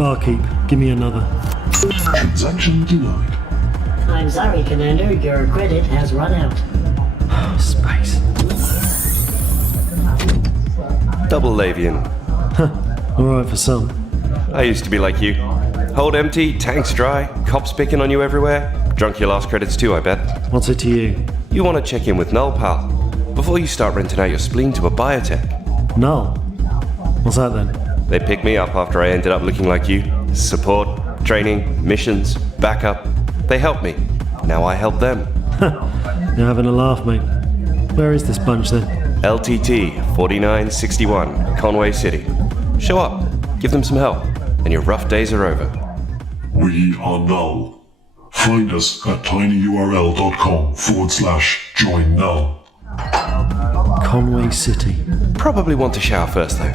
Barkeep, give me another. Transaction denied. I'm sorry, Commander. Your credit has run out. Space. Double Lavian. Alright for some. I used to be like you. Hold empty, tanks dry, cops picking on you everywhere. Drunk your last credits too, I bet. What's it to you? You want to check in with Null, pal, before you start renting out your spleen to a biotech. Null? What's that then? They picked me up after I ended up looking like you. Support, training, missions, backup. They helped me. Now I help them. You're having a laugh, mate. Where is this bunch then? LTT 4961, Conway City. Show up, give them some help, and your rough days are over. We are Null. Find us at tinyurl.com/join Null. Conway City. Probably want to shower first though.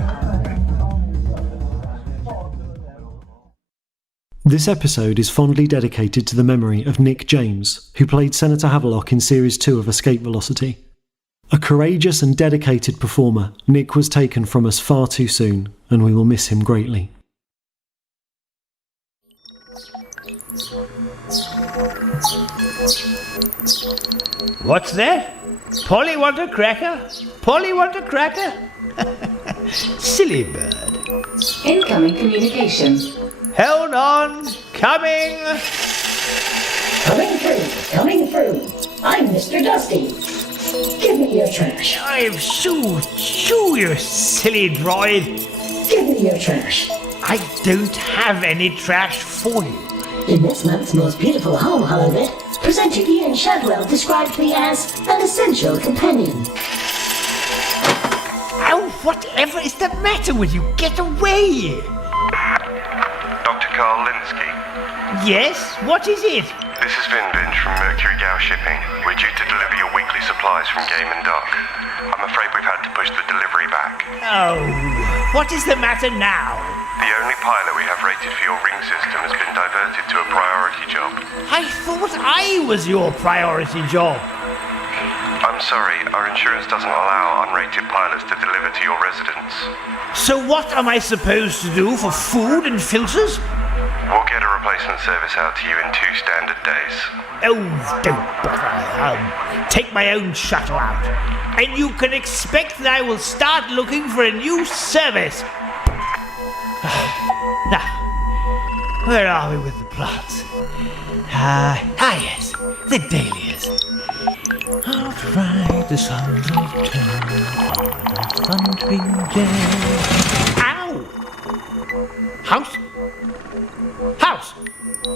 This episode is fondly dedicated to the memory of Nick James, who played Senator Havelock in Series 2 of Escape Velocity. A courageous and dedicated performer, Nick was taken from us far too soon, and we will miss him greatly. What's that? Polly want a cracker? Polly want a cracker? Silly bird. Incoming communication. Hold on, coming. Coming through. I'm Mr. Dusty. Give me your trash. I'm shoo, you silly droid. Give me your trash. I don't have any trash for you. In this month's most beautiful home, however, presenter Ian Shadwell described me as an essential companion. Oh, whatever is the matter with you? Get away! Dr. Carl Linsky. Yes, what is it? This is Vinvinge from Mercury Gow Shipping. We're due to deliver your weekly supplies from Game and Dock. I'm afraid we've had to push the delivery back. Oh, what is the matter now? The only pilot we have rated for your ring system has been diverted to a priority job. I thought I was your priority job. I'm sorry, our insurance doesn't allow unrated pilots to deliver to your residence. So what am I supposed to do for food and filters? We'll get a replacement service out to you in 2 standard days. Oh, don't bother. I'll take my own shuttle out. And you can expect that I will start looking for a new service. Now, where are we with the plants? Yes, the dahlias. Outright the sons of terror, thundering gale. Ow! House?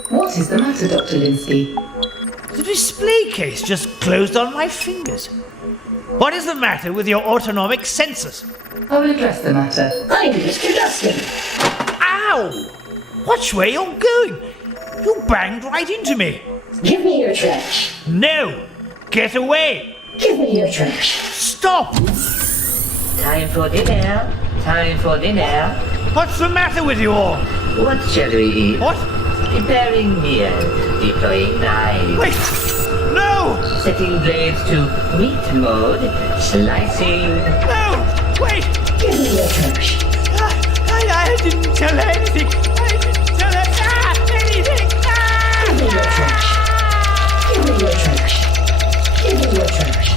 What is the matter, Dr. Linsky? The display case just closed on my fingers. What is the matter with your autonomic sensors? I will address the matter. I'm Mr. Dusty. Ow! Which way you're going? You banged right into me. Give me your trash. No! Get away! Give me your trash. Stop! Time for dinner. What's the matter with you all? What shall we eat? What? Preparing meal. Deploying knife. Wait! No! Setting blades to meat mode. Slicing. No! Wait! Give me your trash. I didn't tell her anything. Anything. Give me your trash. Give me your trash. Give me your trash.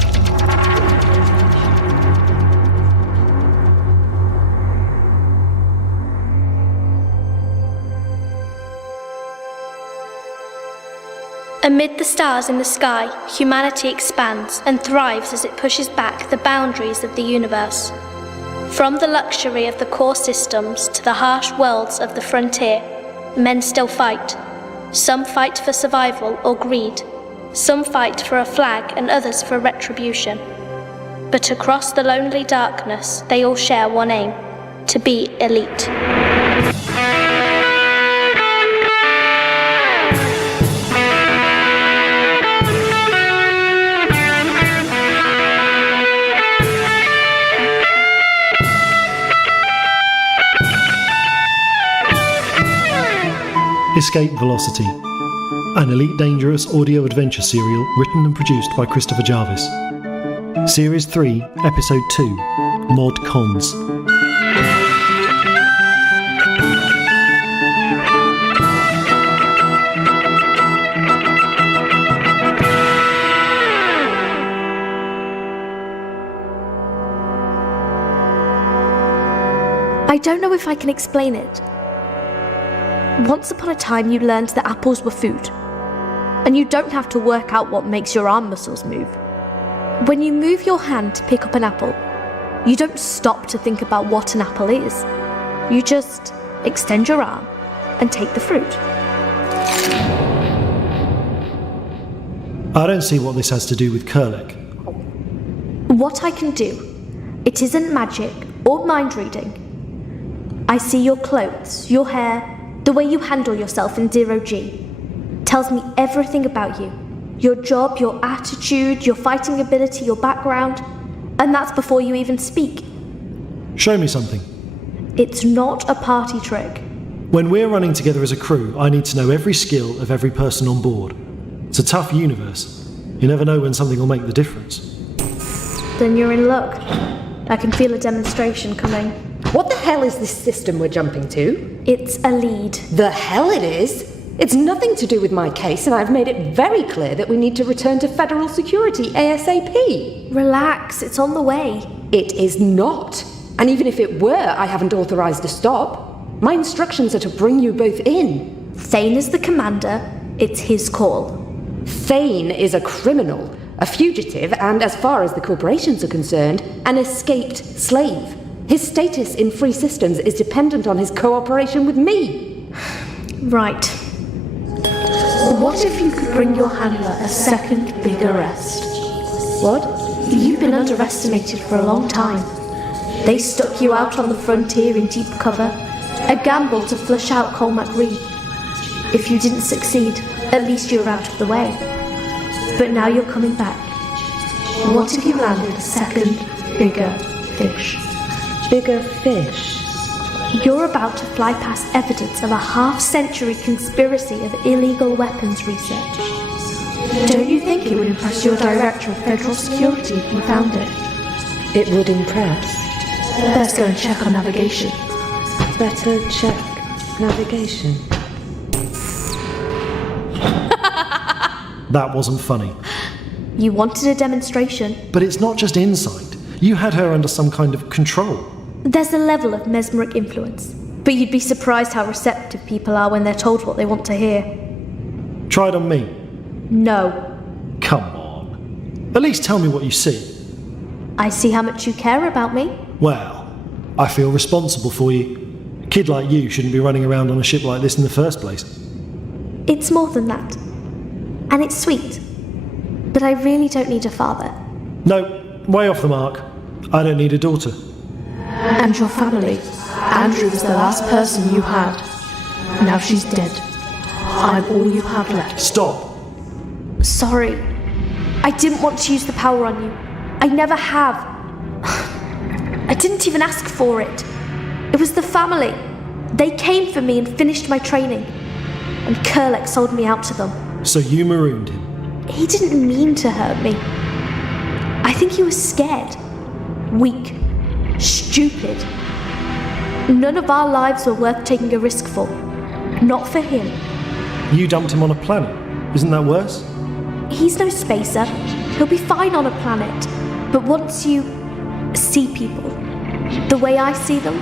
Amid the stars in the sky, humanity expands and thrives as it pushes back the boundaries of the universe. From the luxury of the core systems to the harsh worlds of the frontier, men still fight. Some fight for survival or greed. Some fight for a flag and others for retribution. But across the lonely darkness, they all share one aim: to be elite. Escape Velocity, an Elite Dangerous audio adventure serial written and produced by Christopher Jarvis. Series 3, Episode 2, Mod Cons. I don't know if I can explain it. Once upon a time you learned that apples were food, and you don't have to work out what makes your arm muscles move. When you move your hand to pick up an apple, you don't stop to think about what an apple is. You just extend your arm and take the fruit. I don't see what this has to do with Kurlek. What I can do, it isn't magic or mind reading. I see your clothes, your hair, the way you handle yourself in 0G. Tells me everything about you. Your job, your attitude, your fighting ability, your background. And that's before you even speak. Show me something. It's not a party trick. When we're running together as a crew, I need to know every skill of every person on board. It's a tough universe. You never know when something will make the difference. Then you're in luck. I can feel a demonstration coming. What the hell is this system we're jumping to? It's a lead. The hell it is? It's nothing to do with my case, and I've made it very clear that we need to return to federal security ASAP. Relax, it's on the way. It is not. And even if it were, I haven't authorized a stop. My instructions are to bring you both in. Thane is the commander. It's his call. Thane is a criminal, a fugitive, and as far as the corporations are concerned, an escaped slave. His status in free systems is dependent on his cooperation with me. Right. What if you could bring your handler a second bigger rest? What? You've been underestimated for a long time. They stuck you out on the frontier in deep cover, a gamble to flush out Colmac Reed. If you didn't succeed, at least you were out of the way. But now you're coming back. What if you landed a second, bigger fish? Bigger fish? You're about to fly past evidence of a half-century conspiracy of illegal weapons research. Don't you think it would impress your Director of Federal Security if you found it? It would impress. Let's go and check on navigation. Better check navigation. That wasn't funny. You wanted a demonstration. But it's not just insight. You had her under some kind of control. There's a level of mesmeric influence, but you'd be surprised how receptive people are when they're told what they want to hear. Try it on me. No. Come on. At least tell me what you see. I see how much you care about me. Well, I feel responsible for you. A kid like you shouldn't be running around on a ship like this in the first place. It's more than that. And it's sweet. But I really don't need a father. No, way off the mark. I don't need a daughter. And your family. Andrew was the last person you had. Now she's dead. I'm all you have left. Stop. Sorry. I didn't want to use the power on you. I never have. I didn't even ask for it. It was the family. They came for me and finished my training. And Kurlek sold me out to them. So you marooned him? He didn't mean to hurt me. I think he was scared. Weak. Stupid. None of our lives were worth taking a risk for. Not for him. You dumped him on a planet. Isn't that worse? He's no spacer. He'll be fine on a planet. But once you see people the way I see them,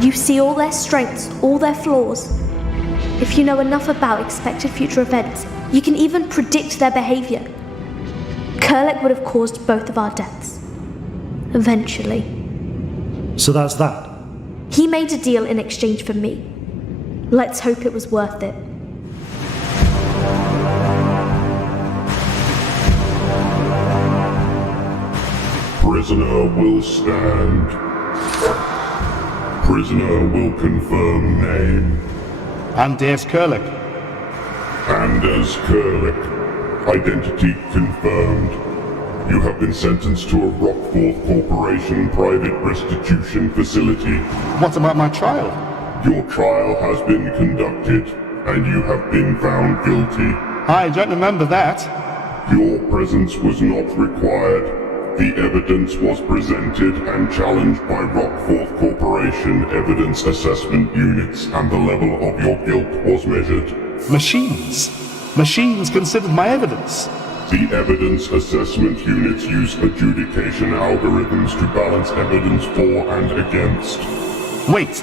you see all their strengths, all their flaws. If you know enough about expected future events, you can even predict their behavior. Kurlek would have caused both of our deaths. Eventually. So that's that? He made a deal in exchange for me. Let's hope it was worth it. Prisoner will stand. Prisoner will confirm name. Anders Kurlek. Anders Kurlek. Identity confirmed. You have been sentenced to a Rockforth Corporation private restitution facility. What about my trial? Your trial has been conducted, and you have been found guilty. I don't remember that. Your presence was not required. The evidence was presented and challenged by Rockforth Corporation evidence assessment units, and the level of your guilt was measured. Machines? Machines considered my evidence? The evidence assessment units use adjudication algorithms to balance evidence for and against. Wait.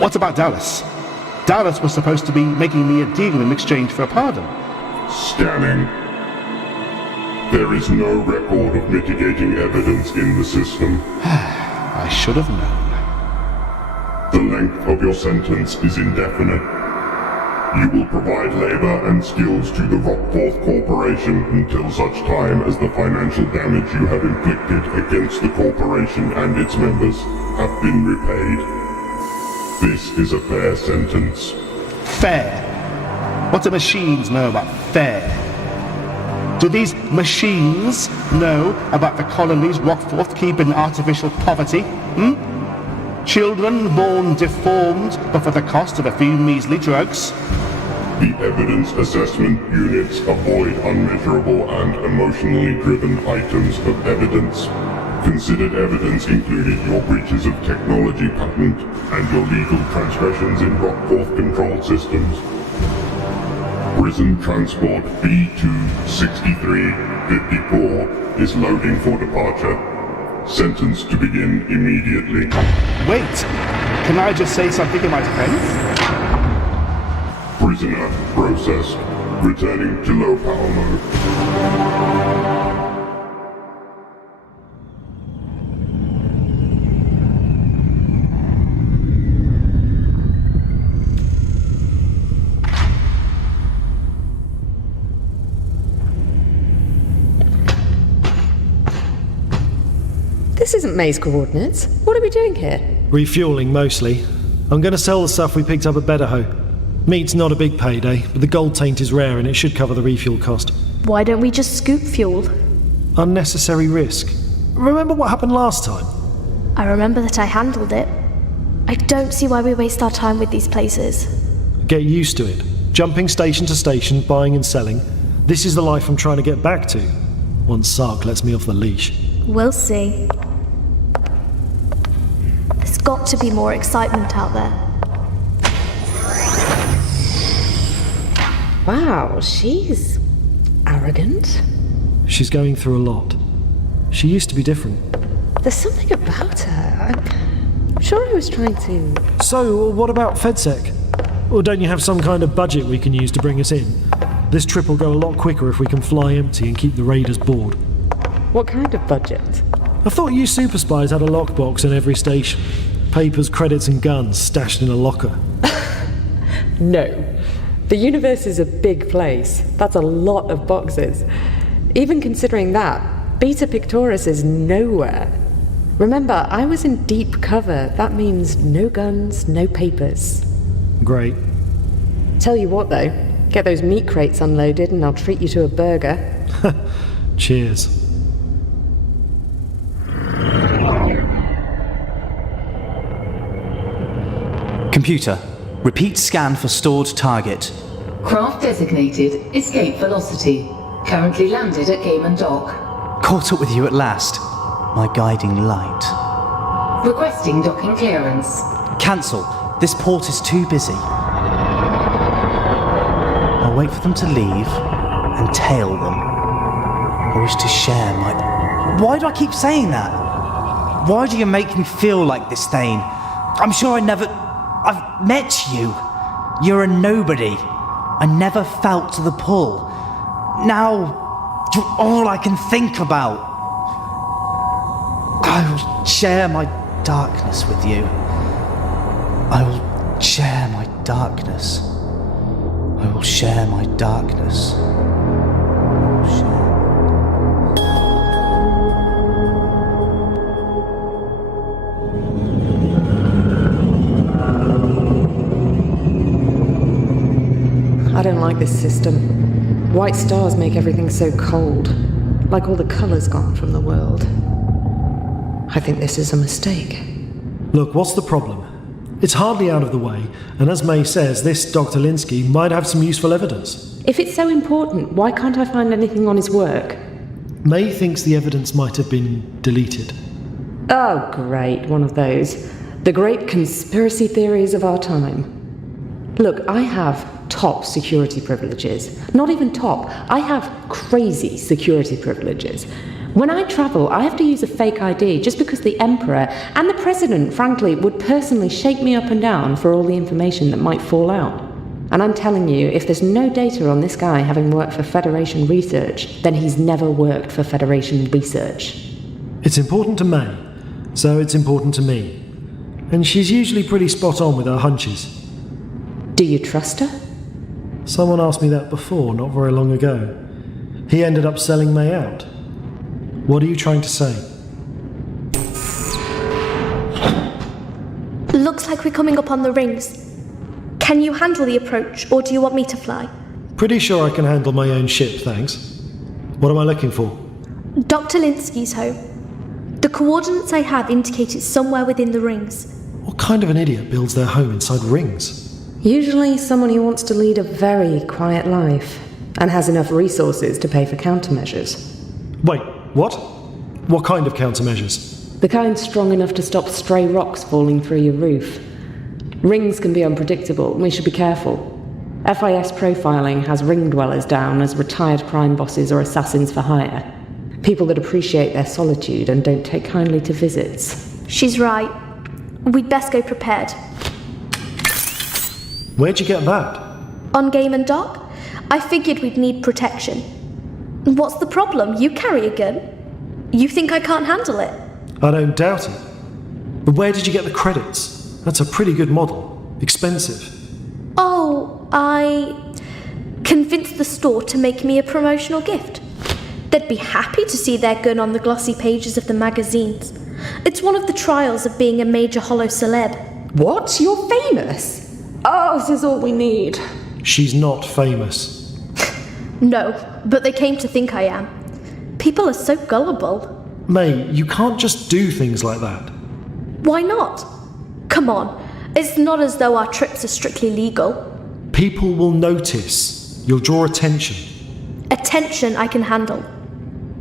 What about Dallas? Dallas was supposed to be making me a deal in exchange for a pardon. Scanning. There is no record of mitigating evidence in the system. I should have known. The length of your sentence is indefinite. You will provide labor and skills to the Rockforth Corporation until such time as the financial damage you have inflicted against the corporation and its members have been repaid. This is a fair sentence. Fair? What do machines know about fair? Do these machines know about the colonies Rockforth keep in artificial poverty? Children born deformed but for the cost of a few measly drugs? The evidence assessment units avoid unmeasurable and emotionally driven items of evidence. Considered evidence included your breaches of technology patent and your legal transgressions in Rockforth control systems. Prison Transport B26354 is loading for departure. Sentence to begin immediately. Wait! Can I just say something in my defense? Prisoner processed. Returning to low power mode. This isn't May's coordinates. What are we doing here? Refueling, mostly. I'm going to sell the stuff we picked up at Bedaho. Meat's not a big payday, but the gold taint is rare and it should cover the refuel cost. Why don't we just scoop fuel? Unnecessary risk. Remember what happened last time? I remember that I handled it. I don't see why we waste our time with these places. Get used to it. Jumping station to station, buying and selling. This is the life I'm trying to get back to. Once Sark lets me off the leash. We'll see. There's got to be more excitement out there. Wow, she's arrogant. She's going through a lot. She used to be different. There's something about her. I'm sure I was trying to... So, what about FedSec? Or don't you have some kind of budget we can use to bring us in? This trip will go a lot quicker if we can fly empty and keep the raiders bored. What kind of budget? I thought you super spies had a lockbox in every station. Papers, credits and guns stashed in a locker. No. The universe is a big place. That's a lot of boxes. Even considering that, Beta Pictoris is nowhere. Remember, I was in deep cover. That means no guns, no papers. Great. Tell you what though, get those meat crates unloaded and I'll treat you to a burger. Cheers. Computer, repeat scan for stored target. Craft designated escape velocity. Currently landed at Game and Dock. Caught up with you at last, my guiding light. Requesting docking clearance. Cancel. This port is too busy. I'll wait for them to leave and tail them. I wish to share my... Why do I keep saying that? Why do you make me feel like this, Thane? I'm sure I've met you. You're a nobody. I never felt the pull. Now, you're all I can think about. I will share my darkness with you. I will share my darkness. I will share my darkness. I don't like this system. White stars make everything so cold, like all the colours gone from the world. I think this is a mistake. Look, what's the problem? It's hardly out of the way, and as May says, this Dr. Linsky might have some useful evidence. If it's so important, why can't I find anything on his work? May thinks the evidence might have been deleted. Oh, great, one of those. The great conspiracy theories of our time. Look, I have top security privileges. Not even top. I have crazy security privileges. When I travel, I have to use a fake ID just because the Emperor and the President, frankly, would personally shake me up and down for all the information that might fall out. And I'm telling you, if there's no data on this guy having worked for Federation Research, then he's never worked for Federation Research. It's important to May, so it's important to me. And she's usually pretty spot on with her hunches. Do you trust her? Someone asked me that before, not very long ago. He ended up selling May out. What are you trying to say? Looks like we're coming up on the rings. Can you handle the approach, or do you want me to fly? Pretty sure I can handle my own ship, thanks. What am I looking for? Dr. Linsky's home. The coordinates I have indicate it's somewhere within the rings. What kind of an idiot builds their home inside rings? Usually someone who wants to lead a very quiet life and has enough resources to pay for countermeasures. Wait, what? What kind of countermeasures? The kind strong enough to stop stray rocks falling through your roof. Rings can be unpredictable, and we should be careful. FIS profiling has ring dwellers down as retired crime bosses or assassins for hire. People that appreciate their solitude and don't take kindly to visits. She's right. We'd best go prepared. Where'd you get that? On Game and Dock? I figured we'd need protection. What's the problem? You carry a gun. You think I can't handle it? I don't doubt it. But where did you get the credits? That's a pretty good model. Expensive. Oh, I convinced the store to make me a promotional gift. They'd be happy to see their gun on the glossy pages of the magazines. It's one of the trials of being a major hollow celeb. What? You're famous? Oh, this is all we need. She's not famous. No, but they came to think I am. People are so gullible. May, you can't just do things like that. Why not? Come on, it's not as though our trips are strictly legal. People will notice. You'll draw attention. Attention I can handle.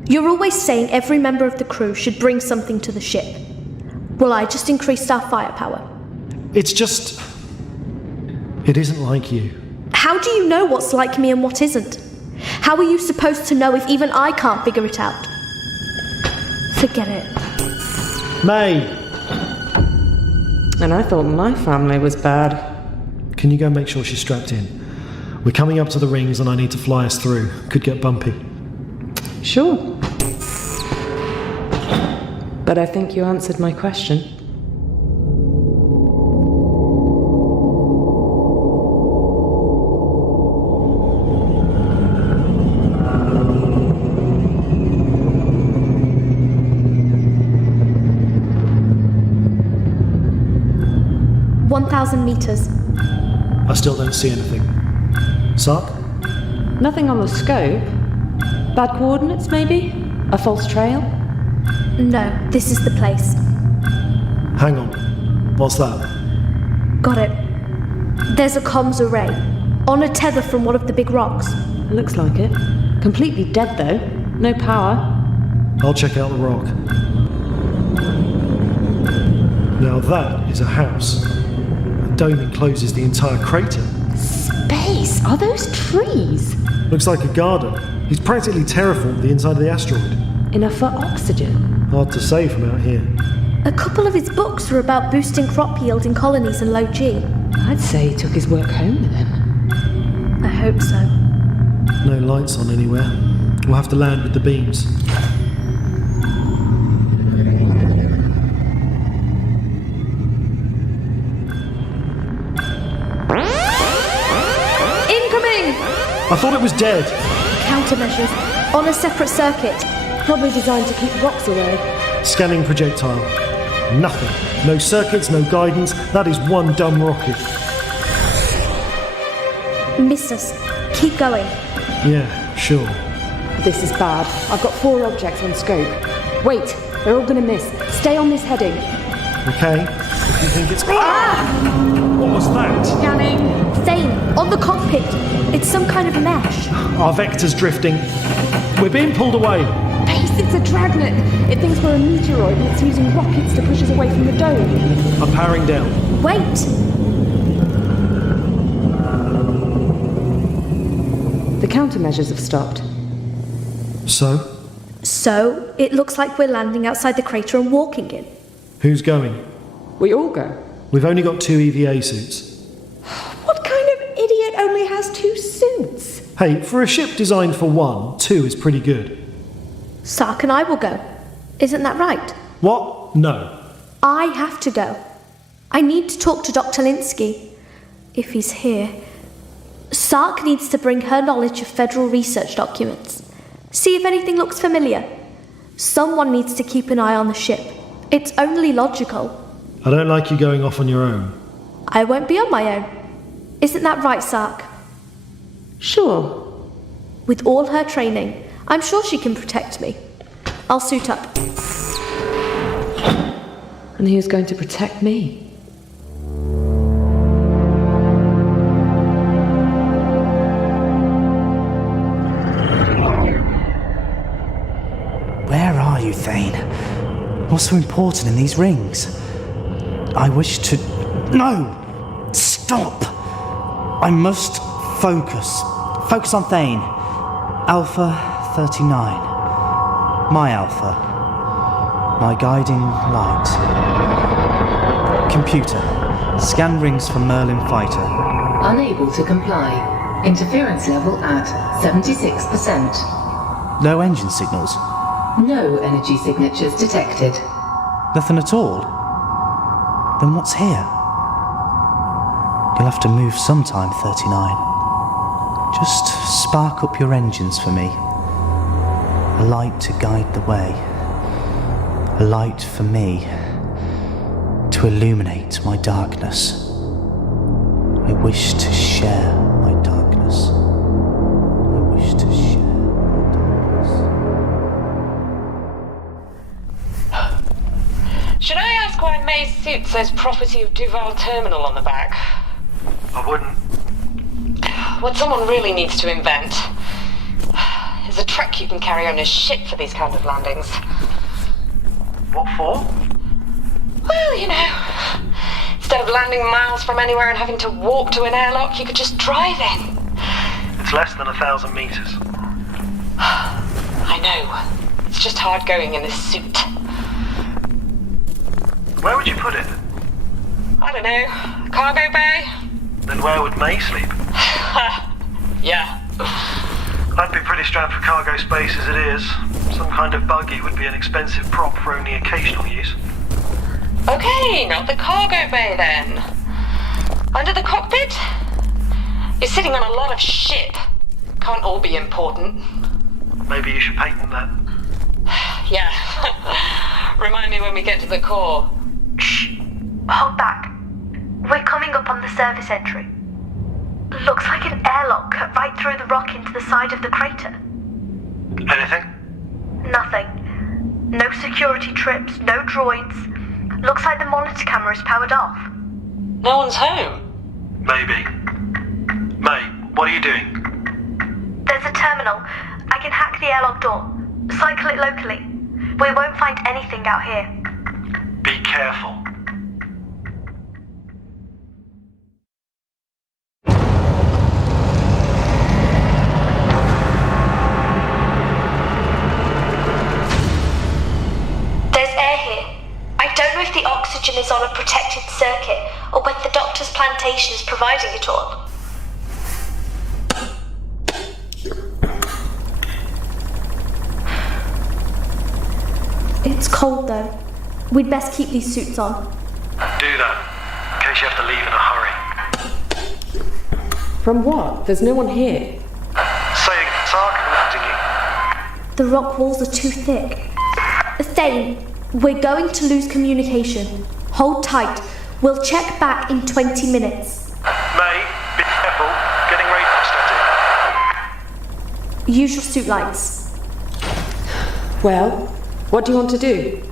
You're always saying every member of the crew should bring something to the ship. Well, I just increased our firepower. It's just... It isn't like you. How do you know what's like me and what isn't? How are you supposed to know if even I can't figure it out? Forget it. May! And I thought my family was bad. Can you go make sure she's strapped in? We're coming up to the rings and I need to fly us through. Could get bumpy. Sure. But I think you answered my question. Meters. I still don't see anything. Sark? Nothing on the scope. Bad coordinates, maybe? A false trail? No, this is the place. Hang on. What's that? Got it. There's a comms array. On a tether from one of the big rocks. Looks like it. Completely dead, though. No power. I'll check out the rock. Now that is a house. Dome encloses the entire crater. Space? Are those trees? Looks like a garden. He's practically terraformed the inside of the asteroid. Enough for oxygen? Hard to say from out here. A couple of his books were about boosting crop yield in colonies in low G. I'd say he took his work home with him. I hope so. No lights on anywhere. We'll have to land with the beams. I thought it was dead. Countermeasures. On a separate circuit. Probably designed to keep rocks away. Scanning projectile. Nothing. No circuits, no guidance. That is one dumb rocket. Missed us. Keep going. Yeah, sure. This is bad. I've got 4 objects on scope. Wait, they're all gonna miss. Stay on this heading. Okay. If you think it's... What was that? Scanning. Thane, on the cockpit. It's some kind of mesh. Our vector's drifting. We're being pulled away. Base, it's a dragnet. It thinks we're a meteoroid and it's using rockets to push us away from the dome. I'm powering down. Wait. The countermeasures have stopped. So? So, it looks like we're landing outside the crater and walking in. Who's going? We all go. We've only got 2 EVA suits. What kind of idiot only has 2 suits? Hey, for a ship designed for 1, 2 is pretty good. Sark and I will go. Isn't that right? What? No. I have to go. I need to talk to Dr. Linsky. If he's here. Sark needs to bring her knowledge of federal research documents. See if anything looks familiar. Someone needs to keep an eye on the ship. It's only logical. I don't like you going off on your own. I won't be on my own. Isn't that right, Sark? Sure. With all her training, I'm sure she can protect me. I'll suit up. And who's going to protect me? Where are you, Thane? What's so important in these rings? I wish to... No! Stop! I must focus. Focus on Thane. Alpha 39. My Alpha. My guiding light. Computer. Scan rings for Merlin Fighter. Unable to comply. Interference level at 76%. No engine signals. No energy signatures detected. Nothing at all? Then what's here? You'll have to move sometime, 39. Just spark up your engines for me. A light to guide the way. A light for me to illuminate my darkness. I wish to share my darkness. I wish to share my darkness. Should I ask why May's suit says property of Duval Terminal on the back? I wouldn't. What someone really needs to invent is a truck you can carry on a ship for these kind of landings. What for? Well, you know, instead of landing miles from anywhere and having to walk to an airlock, you could just drive in. It's less than 1,000 meters. I know. It's just hard going in this suit. Where would you put it? I don't know. Cargo bay? Then where would May sleep? Yeah. I'd be pretty strapped for cargo space as it is. Some kind of buggy would be an expensive prop for only occasional use. Okay, not the cargo bay then. Under the cockpit? You're sitting on a lot of shit. Can't all be important. Maybe you should patent that. Yeah. Remind me when we get to the core. Shh. Hold back. We're coming up on the service entry. Looks like an airlock cut right through the rock into the side of the crater. Anything? Nothing. No security trips, no droids. Looks like the monitor camera is powered off. No one's home. Maybe. May, what are you doing? There's a terminal. I can hack the airlock door. Cycle it locally. We won't find anything out here. Be careful. If the oxygen is on a protected circuit or whether the doctor's plantation is providing it all. It's cold though. We'd best keep these suits on. Do that, in case you have to leave in a hurry. From what? There's no one here. Say again, Sark, The rock walls are too thick. Thane, we're going to lose communication. Hold tight. We'll check back in 20 minutes. May, be careful. Getting radar static. Use your suit lights. Well, what do you want to do?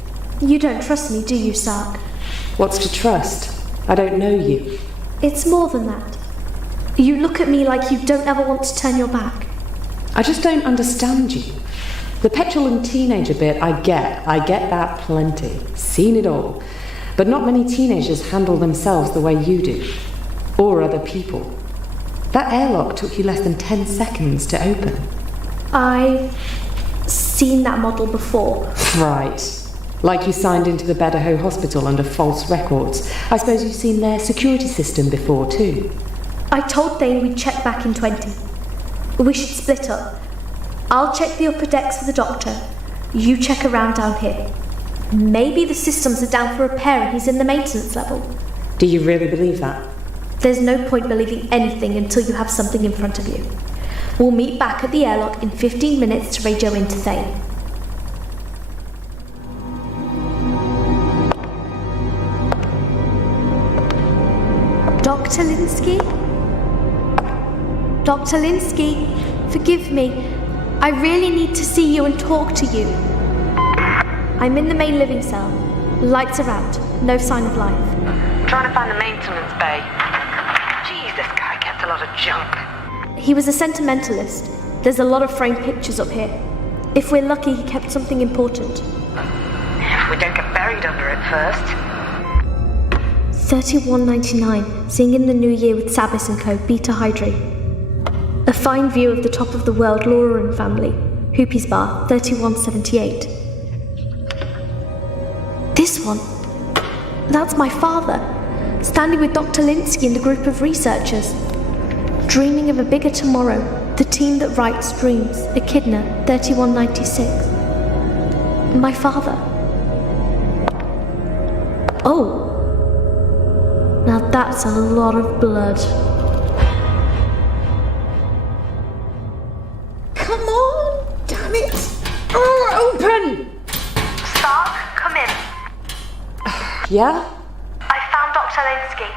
You don't trust me, do you, Sark? What's to trust? I don't know you. It's more than that. You look at me like you don't ever want to turn your back. I just don't understand you. The petulant teenager bit, I get that plenty. Seen it all. But not many teenagers handle themselves the way you do. Or other people. That airlock took you less than 10 seconds to open. I seen that model before. Right. Like you signed into the Bedaho Hospital under false records. I suppose you've seen their security system before too. I told Thane we'd check back in 20. We should split up. I'll check the upper decks for the doctor. You check around down here. Maybe the systems are down for repair and he's in the maintenance level. Do you really believe that? There's no point believing anything until you have something in front of you. We'll meet back at the airlock in 15 minutes to radio into Thane. Dr. Linsky? Dr. Linsky, forgive me. I really need to see you and talk to you. I'm in the main living cell. Lights are out. No sign of life. Trying to find the maintenance bay. Jeez, this guy kept a lot of junk. He was a sentimentalist. There's a lot of framed pictures up here. If we're lucky, he kept something important. If we don't get buried under it first. 3199, seeing in the new year with Sabis and Co, Beta Hydri. A fine view of the top of the world Lauren family, Hoopy's Bar, 3178. This one. That's my father, standing with Dr. Linsky and a group of researchers. Dreaming of a bigger tomorrow, the team that writes dreams, Echidna, 3196. My father. Oh. Now that's a lot of blood. Come on, damn it! Oh, open! Stark, come in. Yeah? I found Dr. Linsky.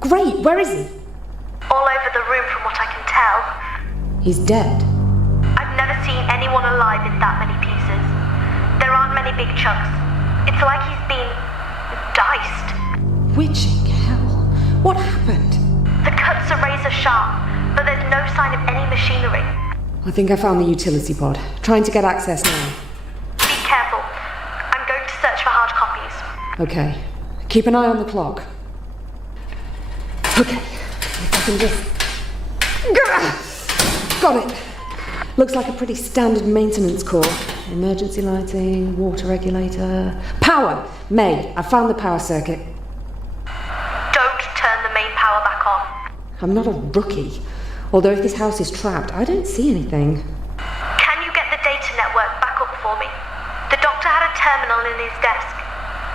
Great, where is he? All over the room from what I can tell. He's dead. I've never seen anyone alive in that many pieces. There aren't many big chunks. It's like he's been diced. Witching hell. What happened? The cuts are razor sharp, but there's no sign of any machinery. I think I found the utility pod. Trying to get access now. Be careful. I'm going to search for hard copies. Okay. Keep an eye on the clock. Okay. If I can just... Got it. Looks like a pretty standard maintenance core. Emergency lighting, water regulator... Power! May, I found the power circuit. Don't turn the main power back on. I'm not a rookie. Although if this house is trapped, I don't see anything. Can you get the data network back up for me? The doctor had a terminal in his desk.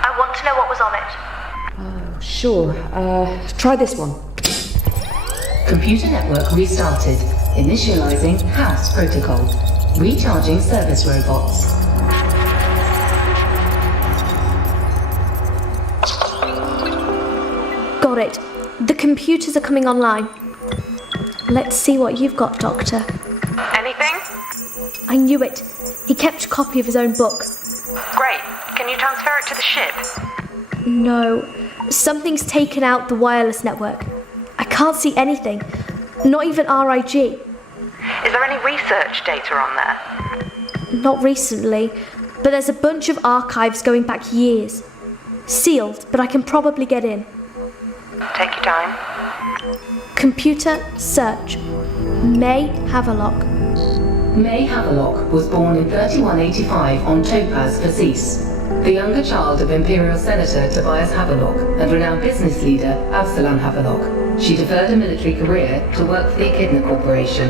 I want to know what was on it. Oh, sure. Try this one. Computer network restarted. Initializing house protocol. Recharging service robots. Got it. The computers are coming online. Let's see what you've got, Doctor. Anything? I knew it. He kept a copy of his own book. Great. Can you transfer it to the ship? No. Something's taken out the wireless network. I can't see anything. Not even RIG. Is there any research data on there? Not recently, but there's a bunch of archives going back years. Sealed, but I can probably get in. Take your time. Computer search. May Havelock. May Havelock was born in 3185 on Topaz, Fasis, the younger child of Imperial Senator Tobias Havelock and renowned business leader Absalom Havelock. She deferred a military career to work for the Echidna Corporation.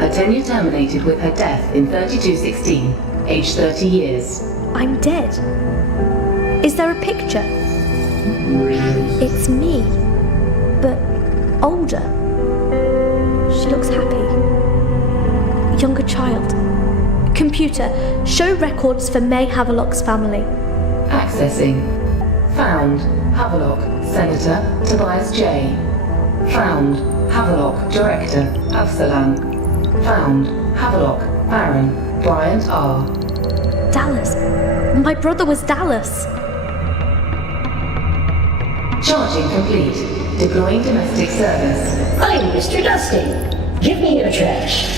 Her tenure terminated with her death in 3216, aged 30 years. I'm dead. Is there a picture? It's me, but older. She looks happy. Younger child. Computer, show records for May Havelock's family. Accessing. Found. Havelock, Senator Tobias J. Found. Havelock, Director Absalom. Found. Havelock, Baron Bryant R. Dallas. My brother was Dallas. Charging complete. Deploying domestic service. I'm Mr. Dusty. Give me your trash.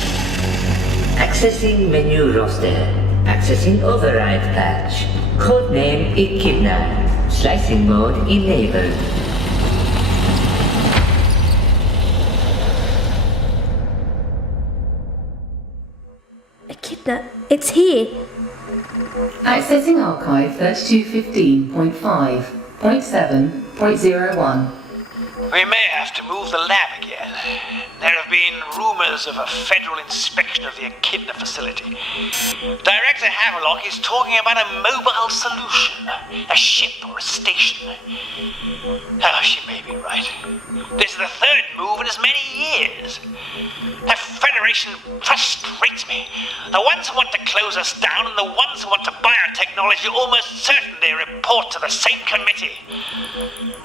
Accessing menu roster. Accessing override patch. Codename Echidna. Slicing mode enabled. Echidna, it's here. Accessing archive 3215.5.7.01. We may have to move the lab again. There have been rumors of a federal inspection of the Echidna facility. Director Havelock is talking about a mobile solution, a ship or a station. Oh, she may be right. This is the third move in as many years. The Federation frustrates me. The ones who want to close us down and the ones who want to buy our technology almost certainly report to the same committee.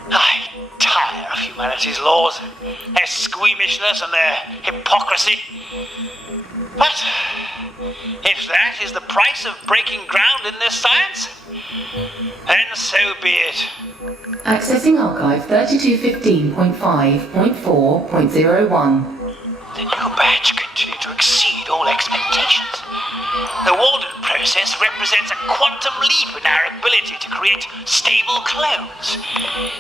I tire of humanity's laws, their squeamishness and their hypocrisy. But if that is the price of breaking ground in this science, then so be it. Accessing archive 3215.5.4.01. The new batch continue to exceed all expectations. The Walden process represents a quantum leap in our ability to create stable clones.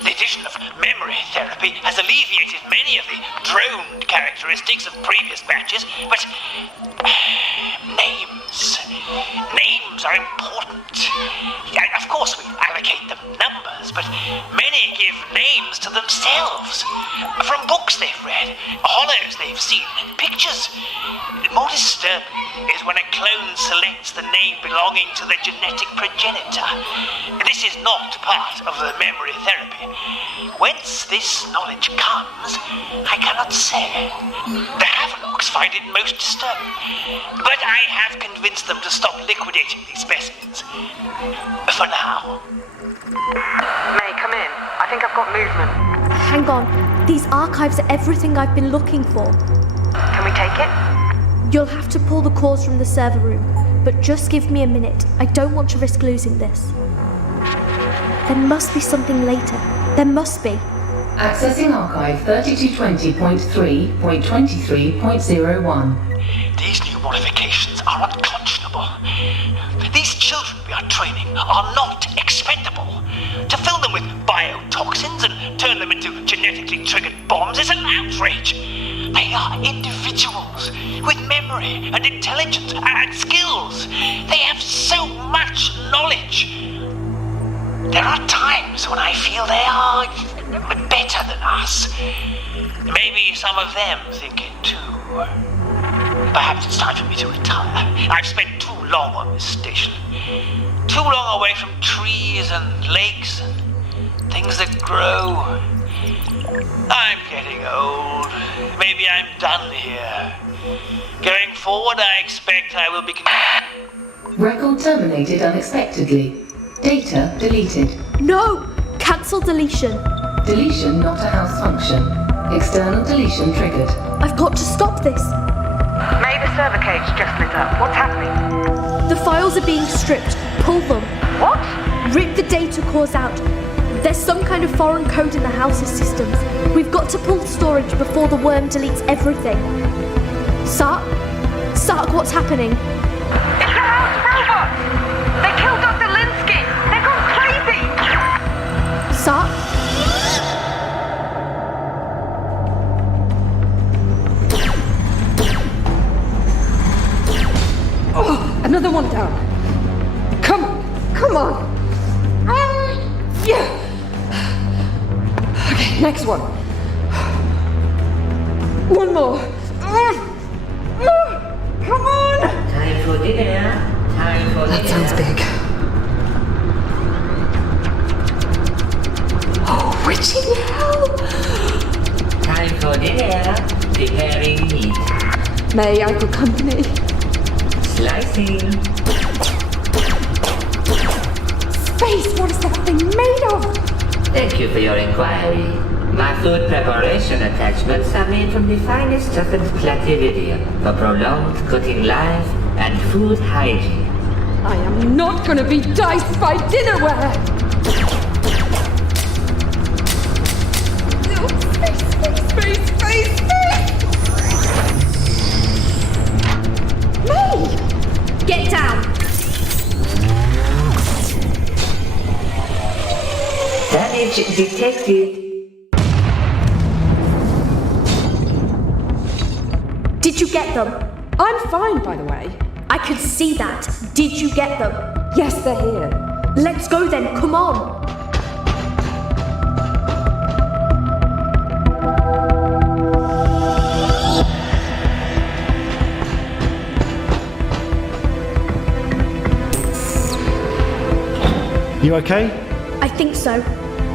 The addition of memory therapy has alleviated many of the droned characteristics of previous batches, but names are important. Of course we allocate them numbers, but many give names to themselves. From books they've read, hollows they've seen, pictures. More disturbing is when a clone selects the name belonging to the genetic progenitor. This is not part of the memory therapy. Whence this knowledge comes, I cannot say. The Havelocks find it most disturbing, but I have convinced them to stop liquidating these specimens. For now. May, come in. I think I've got movement. Hang on. These archives are everything I've been looking for. Can we take it? You'll have to pull the cores from the server room, but just give me a minute. I don't want to risk losing this. There must be something later. There must be. Accessing archive 3220.3.23.01. These new modifications are unconscionable. These children we are training are not expendable. To fill them with biotoxins and turn them into genetically triggered bombs is an outrage. They are individuals with memory and intelligence and skills. They have so much knowledge. There are times when I feel they are better than us. Maybe some of them think it too. Perhaps it's time for me to retire. I've spent too long on this station. Too long away from trees and lakes and things that grow. I'm getting old. Maybe I'm done here. Going forward, I expect I will be... Record terminated unexpectedly. Data deleted. No! Cancel deletion. Deletion not a house function. External deletion triggered. I've got to stop this. May, the server cage just lit up. What's happening? The files are being stripped. Pull them. What? Rip the data cores out. There's some kind of foreign code in the house's systems. We've got to pull the storage before the worm deletes everything. Sark, what's happening? It's the house robot! They killed Dr. Linsky! They've gone crazy! Sark? Oh, another one down. Come on. Yeah. Okay, next one. One more. Come on. Time for dinner. That sounds big. Oh, witching hell. Time for dinner. Preparing meat. May I go company? Slicing. Space, what is that thing made of? Thank you for your inquiry. My food preparation attachments are made from the finest stuff and platyridium for prolonged cooking life and food hygiene. I am not going to be diced by dinnerware! No, space! May! Get down! Damage detected. Did you get them? I'm fine, by the way. I could see that. Did you get them? Yes, they're here. Let's go then, come on! You okay? I think so.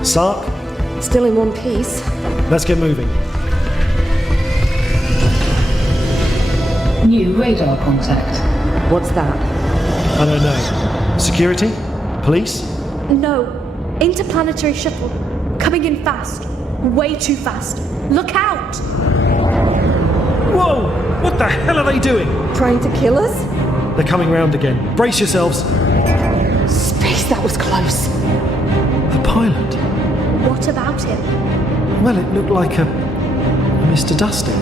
Sark? Still in one piece. Let's get moving. New radar contact. What's that? I don't know. Security? Police? No. Interplanetary shuttle. Coming in fast. Way too fast. Look out! Whoa! What the hell are they doing? Trying to kill us? They're coming round again. Brace yourselves. Space, that was close. The pilot? What about him? Well, it looked like a Mr. Dusty.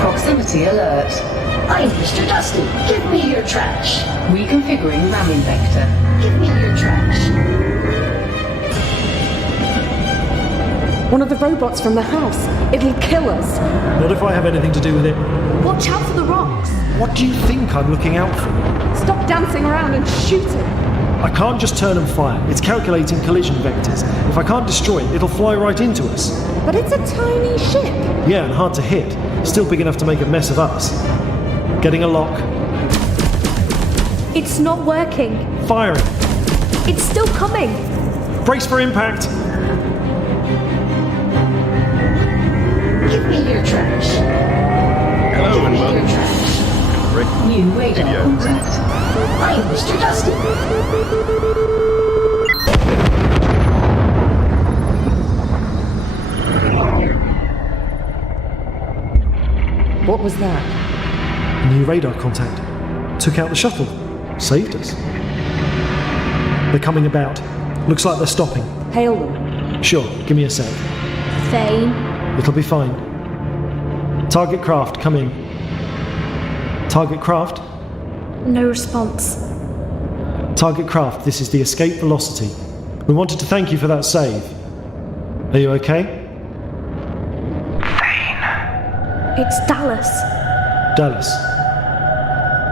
Proximity alert. I'm Mr. Dusty. Give me your trash. Reconfiguring ramming vector. Give me your trash. One of the robots from the house. It'll kill us. Not if I have anything to do with it. Watch out for the rocks. What do you think I'm looking out for? Stop dancing around and shoot it. I can't just turn and fire. It's calculating collision vectors. If I can't destroy it, it'll fly right into us. But it's a tiny ship. Yeah, and hard to hit. Still big enough to make a mess of us. Getting a lock. It's not working. Firing. It's still coming. Brace for impact. Give me your trash. Hello and welcome. New radar contact. I'm Mr. Dusty. What was that? New radar contact. Took out the shuttle. Saved us. They're coming about. Looks like they're stopping. Hail them. Sure, give me a sec. Thane. It'll be fine. Target craft, come in. Target craft? No response. Target craft, this is the escape velocity. We wanted to thank you for that save. Are you okay? It's Dallas. Dallas.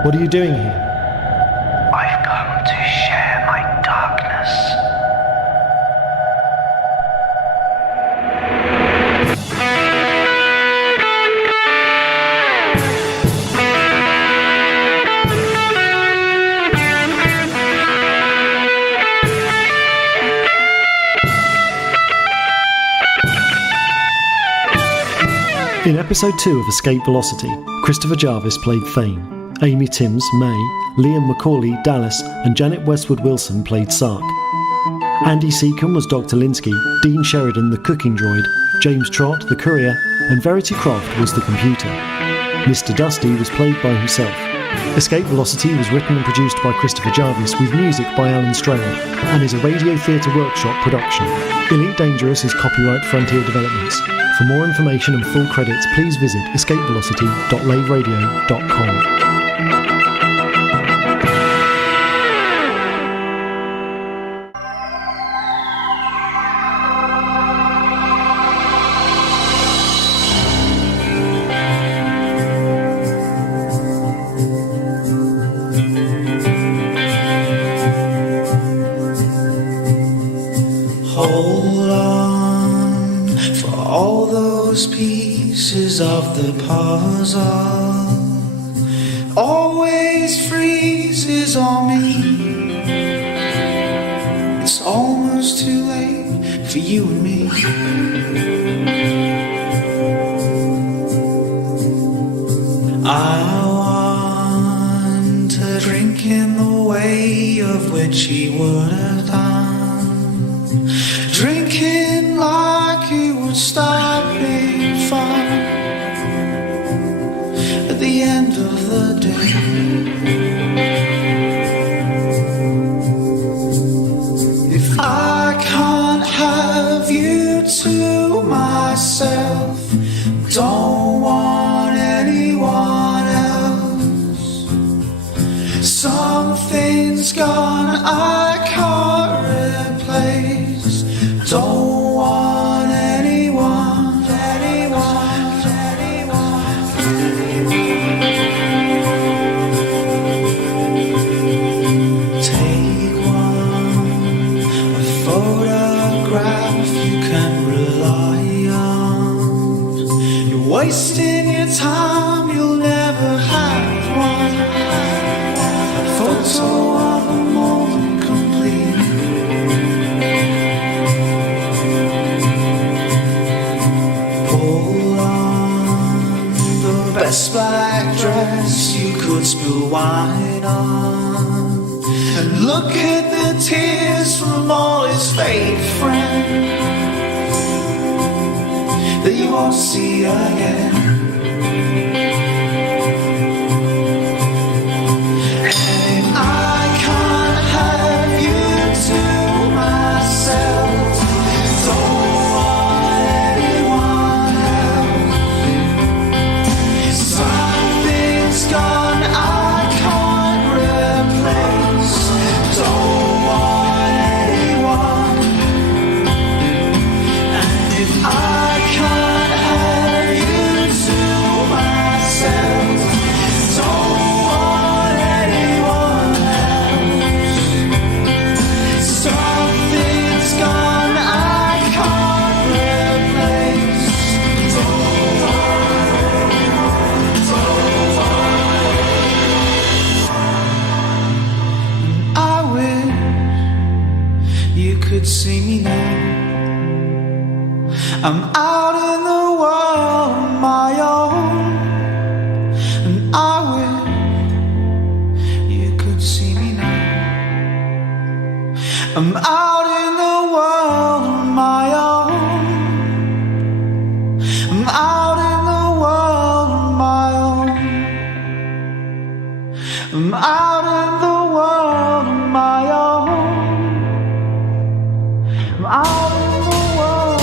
What are you doing here? I've come to share my darkness. In episode 2 of Escape Velocity, Christopher Jarvis played Thane, Amy Timms, May, Liam Macaulay, Dallas, and Janet Westwood Wilson played Sark. Andy Seacombe was Dr. Linsky, Dean Sheridan the cooking droid, James Trott the courier, and Verity Croft was the computer. Mr. Dusty was played by himself. Escape Velocity was written and produced by Christopher Jarvis with music by Alan Stroud and is a Radio Theatre Workshop production. Elite Dangerous is copyright Frontier Developments. For more information and full credits, please visit escapevelocity.laveradio.com. Hold on for all those pieces of the puzzle. Always freezes on me. It's almost too late for you and me. I want to drink in the way of which he would have done. Drinking like it would stop being fun at the end of the day. If I can't have you to myself, don't want anyone else. Something's gone I can't replace. Don't want anyone, anyone, anyone. Wasting your time, you'll never have one. A photo of a moment complete. Pull on the best black dress you could spill wine on, and look at the tears from all his fake friends that you won't see again. And if I can't have you to myself, don't want anyone else. Something's gone I can't replace. Don't want anyone. And if I can't have you to myself, don't want anyone else. Something's gone I can't replace. Don't want anyone, don't want anyone. I wish you could see me now. I'm out in the world on my own, and I wish you could see me now. I'm out in the world on my own. I'm out in the world on my own. I'm out in the world on my own. I'm out in the world.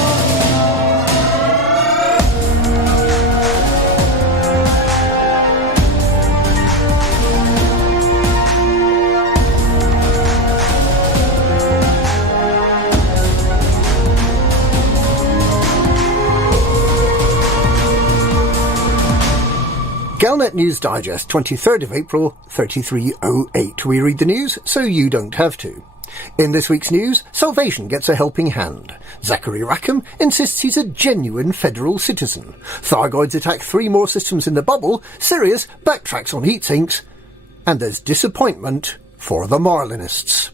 Galnet News Digest, 23rd of April, 3308. We read the news so you don't have to. In this week's news, Salvation gets a helping hand. Zachary Rackham insists he's a genuine federal citizen. Thargoids attack 3 more systems in the bubble. Sirius backtracks on heat sinks. And there's disappointment for the Marlinists.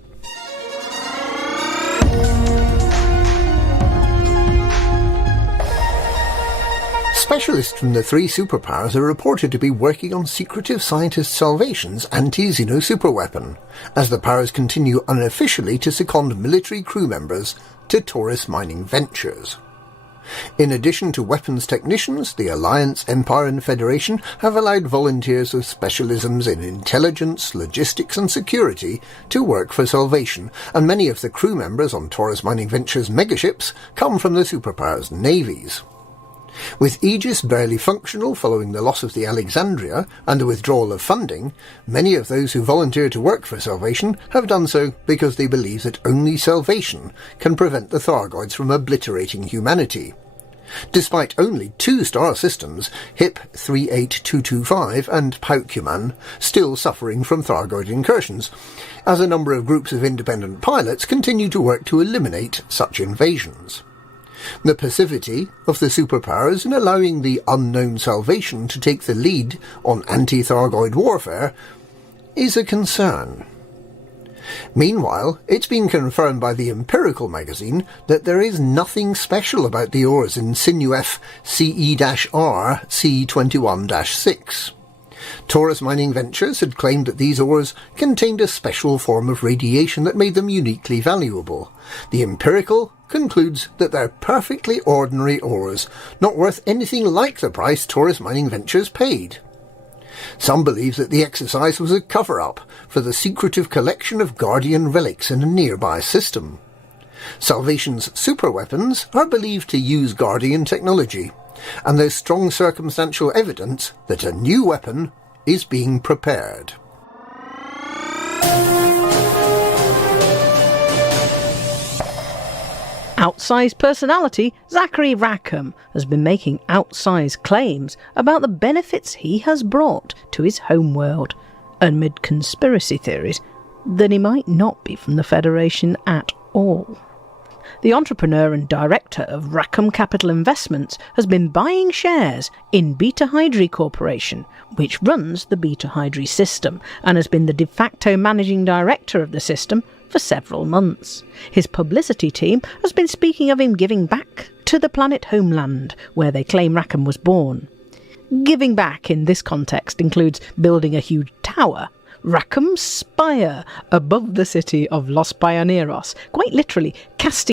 Specialists from the 3 superpowers are reported to be working on secretive scientist Salvation's anti-Xeno superweapon, as the powers continue unofficially to second military crew members to Taurus Mining Ventures. In addition to weapons technicians, the Alliance, Empire and Federation have allowed volunteers with specialisms in intelligence, logistics and security to work for Salvation, and many of the crew members on Taurus Mining Ventures megaships come from the superpowers' navies. With Aegis barely functional following the loss of the Alexandria and the withdrawal of funding, many of those who volunteer to work for Salvation have done so because they believe that only Salvation can prevent the Thargoids from obliterating humanity. Despite only 2 star systems, HIP 38225 and Paukuman, still suffering from Thargoid incursions, as a number of groups of independent pilots continue to work to eliminate such invasions. The passivity of the superpowers in allowing the unknown Salvation to take the lead on anti-Thargoid warfare is a concern. Meanwhile, it's been confirmed by the Empirical magazine that there is nothing special about the ores in Sinuef CE-R C21-6. Taurus Mining Ventures had claimed that these ores contained a special form of radiation that made them uniquely valuable. The Empirical concludes that they're perfectly ordinary ores, not worth anything like the price Taurus Mining Ventures paid. Some believe that the exercise was a cover-up for the secretive collection of Guardian relics in a nearby system. Salvation's superweapons are believed to use Guardian technology, and there's strong circumstantial evidence that a new weapon is being prepared. Outsized personality Zachary Rackham has been making outsized claims about the benefits he has brought to his homeworld, amid conspiracy theories that he might not be from the Federation at all. the entrepreneur and director of Rackham Capital Investments has been buying shares in Beta Hydri Corporation, which runs the Beta Hydri system, and has been the de facto managing director of the system for several months. His publicity team has been speaking of him giving back to the planet homeland, where they claim Rackham was born. Giving back in this context includes building a huge tower, Rackham's Spire, above the city of Los Pioneros, quite literally casting